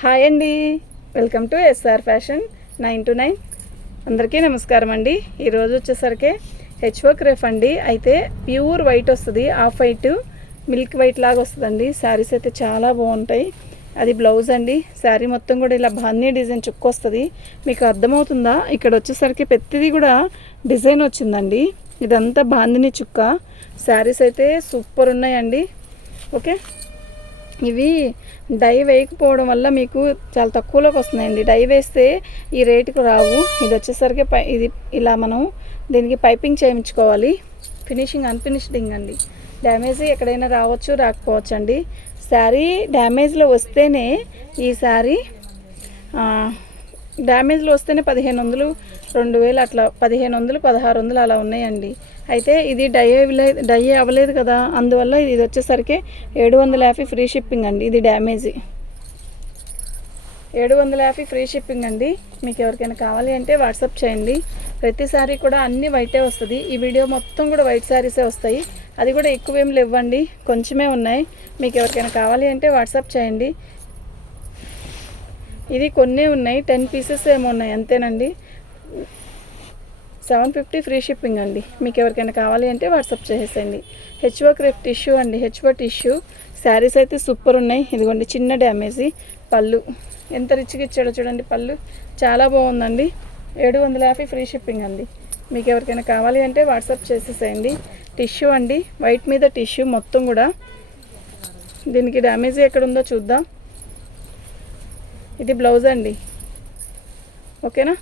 Hi అండి. Welcome to SR fashion nine to nine. అందరికీ నమస్కారం అండి. ఈరోజు వచ్చేసరికి హెచ్ఓ క్రేఫ్ అండి. అయితే ప్యూర్ వైట్ వస్తుంది. ఆఫ్ వైట్ మిల్క్ వైట్ లాగా వస్తుందండి. శారీస్ అయితే చాలా బాగుంటాయి. అది బ్లౌజ్ అండి. శారీ మొత్తం కూడా ఇలా బాన్నీ డిజైన్ చుక్క వస్తుంది. మీకు అర్థమవుతుందా? ఇక్కడ వచ్చేసరికి ప్రతిదీ కూడా డిజైన్ వచ్చిందండి. ఇదంతా బాందిని చుక్క. శారీస్ అయితే సూపర్ ఉన్నాయండి. ఓకే? ఇవి డై వేయకపోవడం వల్ల మీకు చాలా తక్కువలోకి వస్తున్నాయండి. డై వేస్తే ఈ రేటుకు రావు. ఇది వచ్చేసరికి పై ఇది ఇలా మనం దీనికి పైపింగ్ చేయించుకోవాలి. ఫినిషింగ్ అన్ఫినిషింగ్ అండి. డ్యామేజ్ ఎక్కడైనా రావచ్చు రాకపోవచ్చు అండి శారీ డ్యామేజ్లో వస్తేనే ఈ శారీ డ్యామేజ్లో వస్తేనే పదిహేను వందలు రెండు వేలు అట్లా పదిహేను వందలు పదహారు వందలు అలా ఉన్నాయండి. అయితే ఇది డై అవ్వలేదు డై అవ్వలేదు కదా అందువల్ల ఇది వచ్చేసరికి ఏడు వందల యాభై ఫ్రీ షిప్పింగ్ అండి ఇది డ్యామేజ్. ఏడు వందల యాభై ఫ్రీ షిప్పింగ్ అండి. మీకు ఎవరికైనా కావాలి అంటే వాట్సాప్ చేయండి. ప్రతి సారీ కూడా అన్నీ వైటే వస్తుంది. ఈ వీడియో మొత్తం కూడా వైట్ శారీసే వస్తాయి. అది కూడా ఎక్కువ ఏం లేవండి కొంచెమే ఉన్నాయి. మీకు ఎవరికైనా కావాలి అంటే వాట్సాప్ చేయండి. ఇది కొన్ని ఉన్నాయి. టెన్ పీసెస్ ఏమో ఉన్నాయి. అంతేనండి. సెవెన్ ఫిఫ్టీ ఫ్రీ షిప్పింగ్ అండి. మీకు ఎవరికైనా కావాలి అంటే వాట్సాప్ చేసేయండి హెచ్ఓ క్రేప్ టిష్యూ అండి. హెచ్ఓ టిష్యూ శారీస్ అయితే సూపర్ ఉన్నాయి. ఇదిగోండి చిన్న డ్యామేజీ పళ్ళు. ఎంత రిచ్గా ఇచ్చాడో చూడండి పళ్ళు. చాలా బాగుందండి. ఏడు వందల యాభై ఫ్రీ షిప్పింగ్ అండి. మీకు ఎవరికైనా కావాలి అంటే వాట్సాప్ చేసేసేయండి. టిష్యూ అండి. వైట్ మీద టిష్యూ మొత్తం కూడా. దీనికి డ్యామేజ్ ఎక్కడ ఉందో చూద్దాం. ఇది బ్లౌజ్ అండి. ఓకేనా?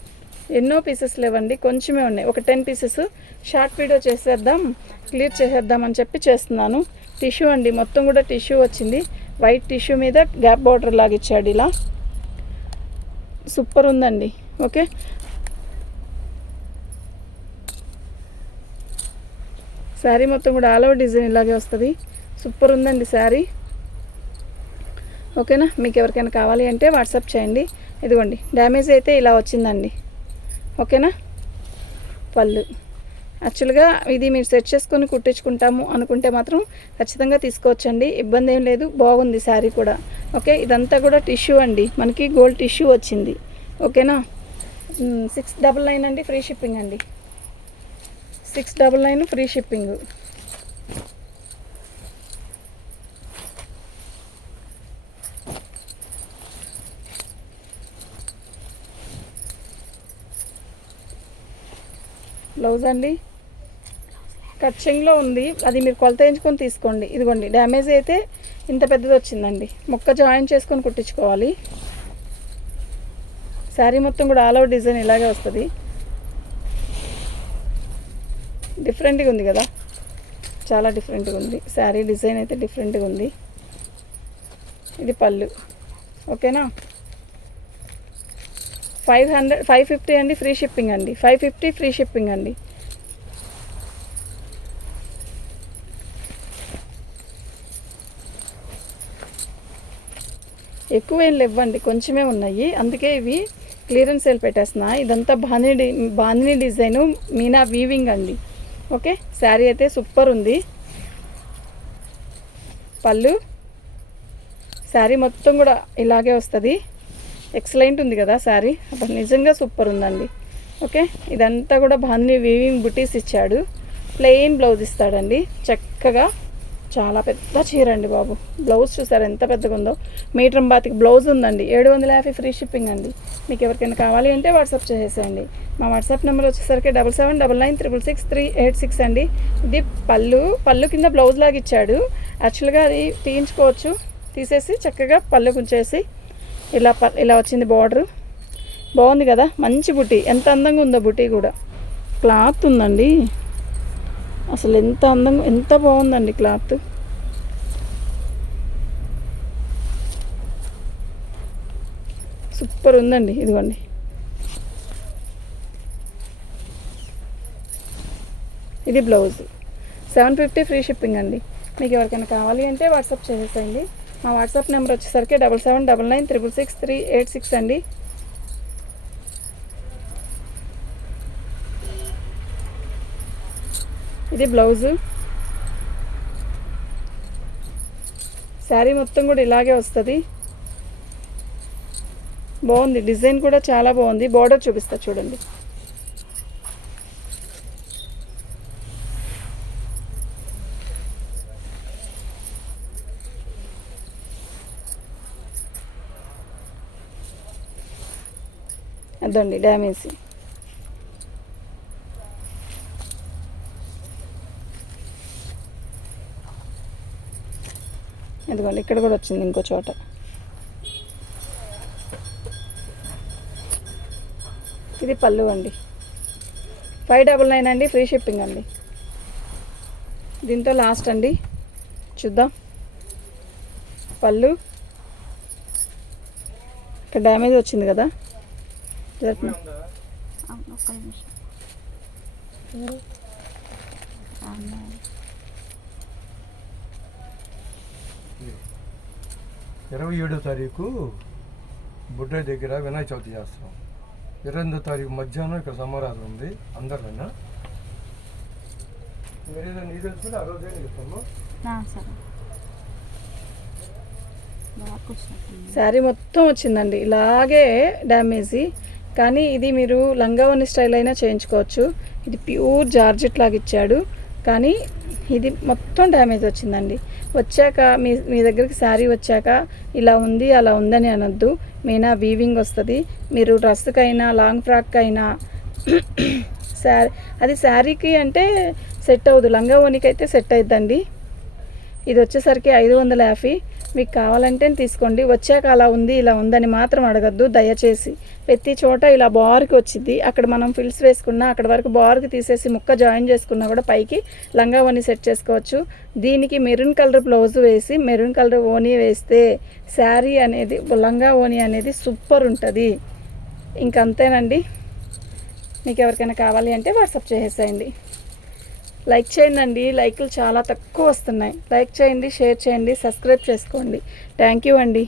ఎన్నో పీసెస్ లేవండి కొంచెమే ఉన్నాయి. ఒక టెన్ పీసెస్ షార్ట్ వీడియో చేసేద్దాం క్లియర్ చేసేద్దాం అని చెప్పి చేస్తున్నాను. టిష్యూ అండి మొత్తం కూడా టిష్యూ వచ్చింది. వైట్ టిష్యూ మీద గ్యాప్ బార్డర్ లాగా ఇచ్చాడు ఇలా. సూపర్ ఉందండి ఓకే? శారీ మొత్తం కూడా ఆల్ ఓవర్ డిజైన్ ఇలాగే వస్తుంది. సూపర్ ఉందండి శారీ ఓకేనా? మీకు ఎవరికైనా కావాలి అంటే వాట్సాప్ చేయండి. ఇదిగోండి డ్యామేజ్ అయితే ఇలా వచ్చిందండి. ఓకేనా? పళ్ళు. యాక్చువల్గా ఇది మీరు సెట్ చేసుకొని కుట్టించుకుంటాము అనుకుంటే మాత్రం ఖచ్చితంగా తీసుకోవచ్చండి. ఇబ్బంది ఏం లేదు బాగుంది శారీ కూడా. ఓకే? ఇదంతా కూడా టిష్యూ అండి. మనకి గోల్డ్ టిష్యూ వచ్చింది. ఓకేనా? సిక్స్ డబల్ నైన్ అండి ఫ్రీ షిప్పింగ్ అండి. Six double nine free shipping. Blouse అండి? కచ్చింగ్లో ఉంది. అది మీరు కొలత వేయించుకొని తీసుకోండి. ఇదిగోండి డ్యామేజ్ అయితే ఇంత పెద్దది వచ్చిందండి. మొక్క జాయిన్ చేసుకొని కుట్టించుకోవాలి. శారీ మొత్తం కూడా ఆల్ అవుట్ డిజైన్ ఇలాగే వస్తుంది. డిఫరెంట్గా ఉంది కదా? చాలా డిఫరెంట్గా ఉంది. శారీ డిజైన్ అయితే డిఫరెంట్గా ఉంది. ఇది పళ్ళు. ఓకేనా ఫైవ్ హండ్రెడ్ ఫైవ్ ఫిఫ్టీ అండి ఫ్రీ షిప్పింగ్ అండి. ఫైవ్ ఫిఫ్టీ ఫ్రీ షిప్పింగ్ అండి. ఎక్కువ ఏం లేవండి కొంచెమే ఉన్నాయి. అందుకే ఇవి క్లియరెన్స్ సేల్ పెట్టేస్తున్నా. ఇదంతా బాణి డి డిజైను మీనా వీవింగ్ అండి. ఓకే? శారీ అయితే సూపర్ ఉంది. పళ్ళు శారీ మొత్తం కూడా ఇలాగే వస్తుంది. ఎక్సలెంట్ ఉంది కదా శారీ అప్పుడు నిజంగా సూపర్ ఉందండి. ఓకే ఇదంతా కూడా బాందిని వీవింగ్ బుటీస్ ఇచ్చాడు. ప్లెయిన్ బ్లౌజ్ ఇస్తాడండి. చక్కగా చాలా పెద్ద చీర అండి బాబు. బ్లౌజ్ చూసారు ఎంత పెద్దగా ఉందో? మీటర్ బాతికి బ్లౌజ్ ఉందండి. ఏడు వందల యాభై ఫ్రీ షిప్పింగ్ అండి. మీకు ఎవరికైనా కావాలి అంటే వాట్సాప్ చేసేయండి. మా వాట్సాప్ నెంబర్ వచ్చేసరికి double seven double nine triple six three eight six అండి. ఇది పళ్ళు పళ్ళు కింద బ్లౌజ్ లాగా ఇచ్చాడు. యాక్చువల్గా అది తీయించుకోవచ్చు. తీసేసి చక్కగా పళ్ళు గుంచేసి ఇలా ప ఇలా వచ్చింది బార్డర్. బాగుంది కదా? మంచి బుట్టి. ఎంత అందంగా ఉందో బుట్టి కూడా. క్లాత్ ఉందండి. అసలు ఎంత అందంగా ఎంత బాగుందండి క్లాత్. సూపర్ ఉందండి ఇదిగోండి. ఇది blouse. Seven fifty free shipping అండి. మీకు ఎవరికైనా కావాలి అంటే వాట్సాప్ చేసేసేయండి. మా వాట్సాప్ నెంబర్ వచ్చేసరికి double seven double nine triple six three eight six అండి. ఇది బ్లౌజు. శారీ మొత్తం కూడా ఇలాగే వస్తుంది. బాగుంది డిజైన్ కూడా చాలా బాగుంది. బార్డర్ చూపిస్తా చూడండి. అదండి డ్యామేజ్ ఇదిగోండి ఇక్కడ కూడా వచ్చింది ఇంకో చోట. ఇది పళ్ళు అండి. ఫైవ్ డబల్ నైన్ అండి ఫ్రీ షిప్పింగ్ అండి. దీంతో లాస్ట్ అండి. చూద్దాం. పళ్ళు. ఇక్కడ డ్యామేజ్ వచ్చింది కదా. ఒక్క నిమిషం ఇరవై ఏడో తారీఖు బుడ్డ దగ్గర వినాయక చవితి చేస్తాం ఇరవై ఎనిమిదో తారీఖు మధ్యాహ్నం ఇక్కడ సమారాధన ఉంది అందరికన్నా. మీరేదో నీ తెలుసుకుంటే ఆ రోజే చెప్తాము సరే. శారీ మొత్తం వచ్చిందండి. ఇలాగే డ్యామేజీ కానీ ఇది మీరు లంగావని స్టైల్ అయినా చేయించుకోవచ్చు. ఇది ప్యూర్ జార్జెట్ లాగా ఇచ్చాడు. కానీ ఇది మొత్తం డ్యామేజ్ వచ్చిందండి. వచ్చాక మీ మీ దగ్గరికి శారీ వచ్చాక ఇలా ఉంది అలా ఉందని అనొద్దు. మీనా వీవింగ్ వస్తుంది. మీరు డ్రెస్కైనా లాంగ్ ఫ్రాక్ అయినా శారీ అది శారీకి అంటే సెట్ అవ్వదు. లంగావోనికి అయితే సెట్ అవుతుందండి ఇది వచ్చేసరికి ఐదు వందల యాభై. మీకు కావాలంటే తీసుకోండి. వచ్చాక అలా ఉంది ఇలా ఉందని మాత్రం అడగద్దు. దయచేసి ప్రతి చోట ఇలా బార్కి వచ్చింది అక్కడ మనం ఫిల్స్ వేసుకున్నా అక్కడ వరకు బార్కి తీసేసి ముక్క జాయిన్ చేసుకున్నా కూడా పైకి లంగా ఓని సెట్ చేసుకోవచ్చు. దీనికి మెరూన్ కలర్ బ్లౌజ్ వేసి మెరూన్ కలర్ ఓనీ వేస్తే శారీ అనేది లంగా ఓనీ అనేది సూపర్ ఉంటుంది. ఇంకంతేనండి. మీకు ఎవరికైనా కావాలి అంటే వాట్సాప్ చేసేసేయండి లైక్ చేయండి లైకులు చాలా తక్కువ వస్తున్నాయి. లైక్ చేయండి షేర్ చేయండి సబ్స్క్రైబ్ చేసుకోండి. థ్యాంక్ యూ అండి.